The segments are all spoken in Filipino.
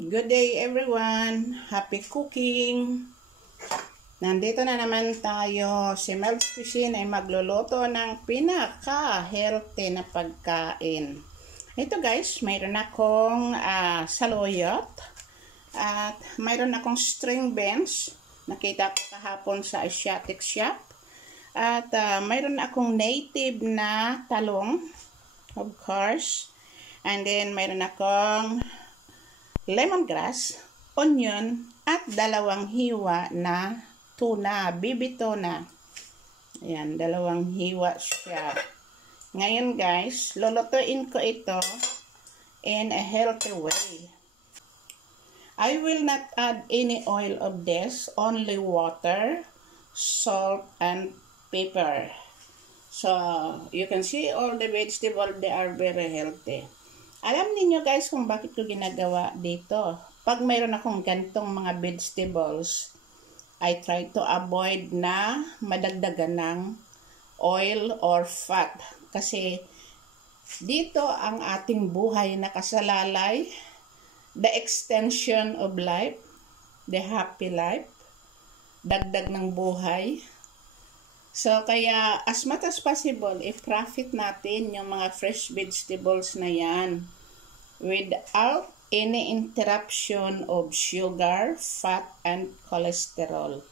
Good day everyone! Happy cooking! Nandito na naman tayo. Si Mel's Cuisine ay magluluto ng pinaka-healthy na pagkain. Ito guys, mayroon akong saluyot at mayroon akong string beans. Nakita ko kahapon sa Asiatic shop. At mayroon akong native na talong, of course. And then mayroon akong lemongrass, onion, at dalawang hiwa na tuna, baby tuna. Ayan, dalawang hiwa siya. Ngayon guys, lulutuin ko ito in a healthy way. I will not add any oil of this, only water, salt, and pepper. So, you can see all the vegetables, they are very healthy. Alam niyo guys kung bakit ko ginagawa dito. Pag mayroon akong gantong mga vegetables, I try to avoid na madagdagan ng oil or fat. Kasi dito ang ating buhay nakasalalay, the extension of life, the happy life, dagdag ng buhay. So, kaya as much as possible, i-profit natin yung mga fresh vegetables na yan without any interruption of sugar, fat, and cholesterol.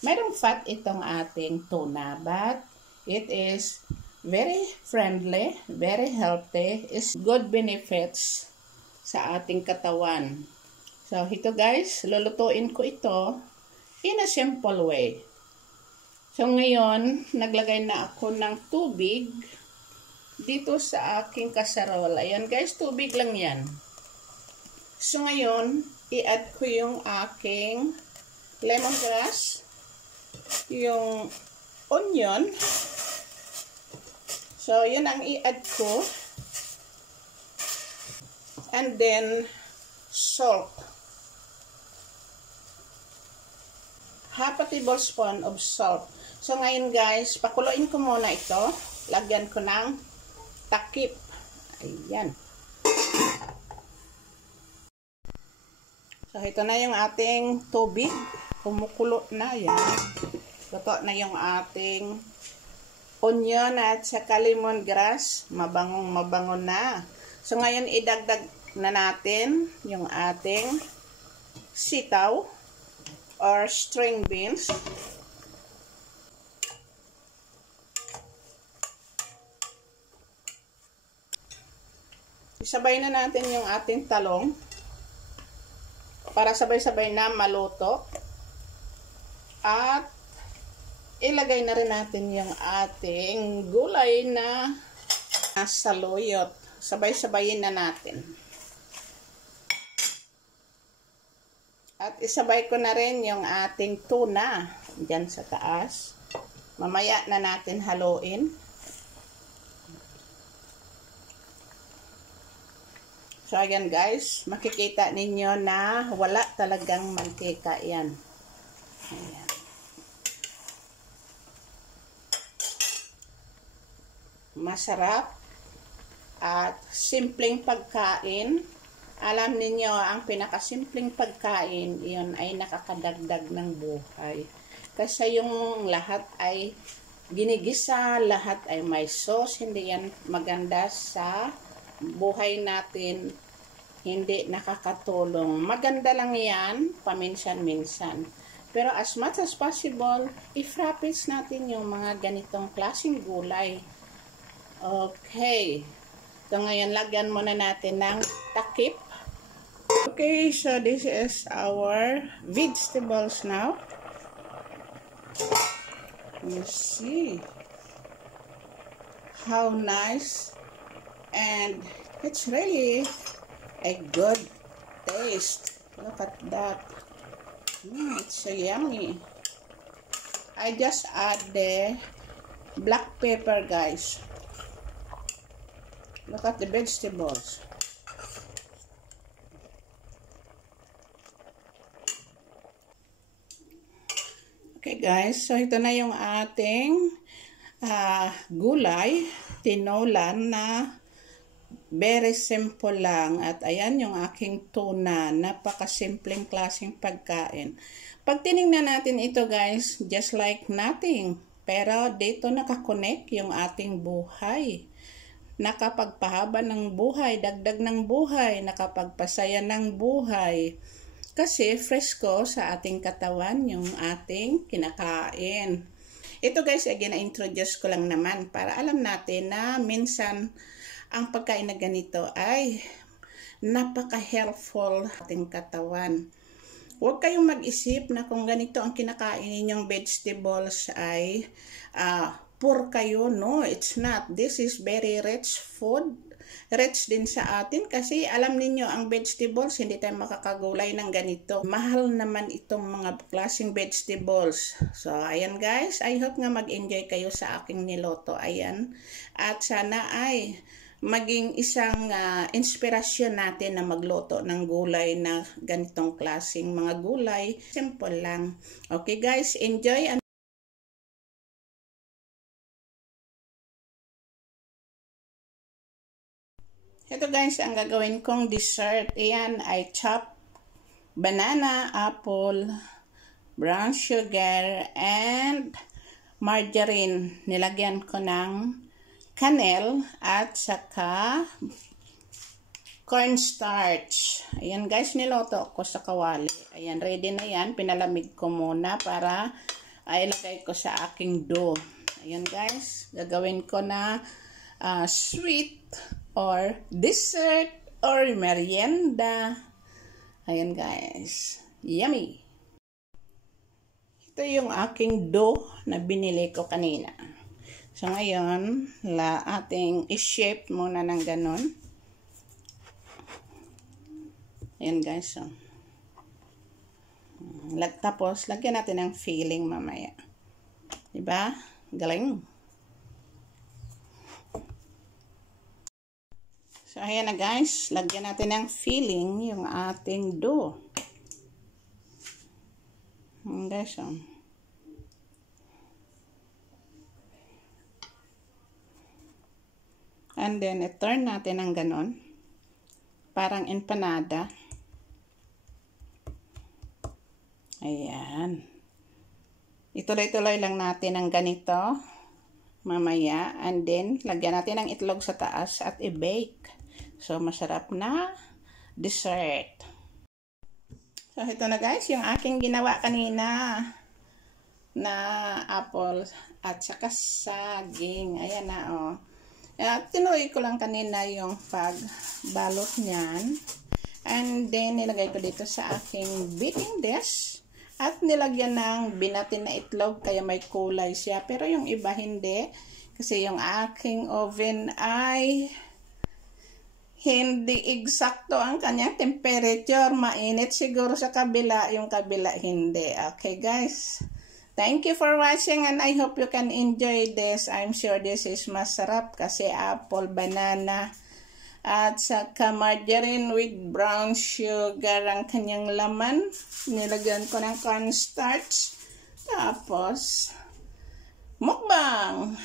Mayroong fat itong ating tuna, but it is very friendly, very healthy, is good benefits sa ating katawan. So, ito guys, lulutuin ko ito in a simple way. So, ngayon, naglagay na ako ng tubig dito sa aking kasarol. Ayan guys, tubig lang yan. So, ngayon, i-add ko yung aking lemongrass, yung onion. So, yun ang i-add ko. And then, salt. Half a tablespoon of salt. So, ngayon guys, pakuluin ko muna ito. Lagyan ko ng takip. Ayan. So, ito na yung ating tubig. Kumukulo na. Ayan. Luto na yung ating onion at saka lemongrass. Mabangong-mabango na. So, ngayon idagdag na natin yung ating sitaw or string beans. Isabay na natin yung ating talong para sabay-sabay na maluto. At ilagay na rin natin yung ating gulay na saluyot. Sabay-sabayin na natin. At isabay ko na rin yung ating tuna dyan sa taas. Mamaya na natin haluin. So, ayan guys, makikita ninyo na wala talagang mantika yan. Ayan. Masarap at simpleng pagkain. Alam ninyo, ang pinakasimpleng pagkain, iyon ay nakakadagdag ng buhay. Kasi yung lahat ay ginigisa, lahat ay may sauce, hindi yan maganda sa buhay natin, hindi nakakatulong. Maganda lang yan, paminsan-minsan. Pero as much as possible, i-frappage natin yung mga ganitong klaseng gulay. Okay. So, ngayon, lagyan muna natin ng takip. Okay, so this is our vegetables now. You see how nice. And it's really a good taste. Look at that. It's so yummy. I just add the black pepper, guys. Look at the vegetables. Okay, guys. So, ito na yung ating gulay. Tinolan na Very simple lang. At ayan yung aking tuna. Napakasimpleng klaseng pagkain. Pag tinignan natin ito guys, just like nothing. Pero dito nakakonect yung ating buhay. Nakapagpahaba ng buhay, dagdag ng buhay, nakapagpasaya ng buhay. Kasi fresco sa ating katawan yung ating kinakain. Ito guys, again, na-introduce ko lang naman para alam natin na minsan ang pagkain na ganito ay napaka-helpful sa ating katawan. Huwag kayong mag-isip na kung ganito ang kinakain ninyong vegetables ay poor kayo. No, it's not. This is very rich food. Rich din sa atin kasi alam ninyo ang vegetables, hindi tayo makakagulay ng ganito. Mahal naman itong mga klaseng vegetables. So, ayan guys. I hope nga mag-enjoy kayo sa aking niloto. Ayan. At sana ay maging isang inspirasyon natin na magluto ng gulay na ganitong klaseng mga gulay. Simple lang. Okay guys, enjoy. Ito guys, ang gagawin kong dessert. Ayan, I chop banana, apple, brown sugar, and margarine. Nilagyan ko ng kanel at saka cornstarch. Ayan guys, niloto ko sa kawali. Ayan, ready na yan. Pinalamig ko muna para ilagay ko sa aking dough. Ayan guys, gagawin ko na sweet or dessert or merienda. Ayan guys, yummy. Ito yung aking dough na binili ko kanina. So, ngayon, ating i-shape muna ng ganun. Ayan guys. So. Tapos, lagyan natin ng filling mamaya. Diba? Galing. So, ayan na guys. Lagyan natin ng filling yung ating dough. Ayan guys. So. And then, i-turn natin ng ganon. Parang empanada. Ayan. Ituloy-tuloy lang natin ng ganito. Mamaya. And then, lagyan natin ng itlog sa taas at i-bake. So, masarap na dessert. So, ito na guys, yung aking ginawa kanina na apple at saka saging. Ayan na, oh. Tinuloy ko lang kanina yung pagbalot niyan. And then, nilagay ko dito sa aking baking dish. At nilagyan ng binatin na itlog, kaya may kulay siya. Pero yung iba hindi. Kasi yung aking oven ay hindi eksakto ang kanyang temperature. Mainit siguro sa kabila, yung kabila hindi. Okay guys. Thank you for watching and I hope you can enjoy this. I'm sure this is masarap kasi apple, banana, at saka margarine with brown sugar ang kanyang laman. Nilagyan ko ng cornstarch. Tapos, mukbang!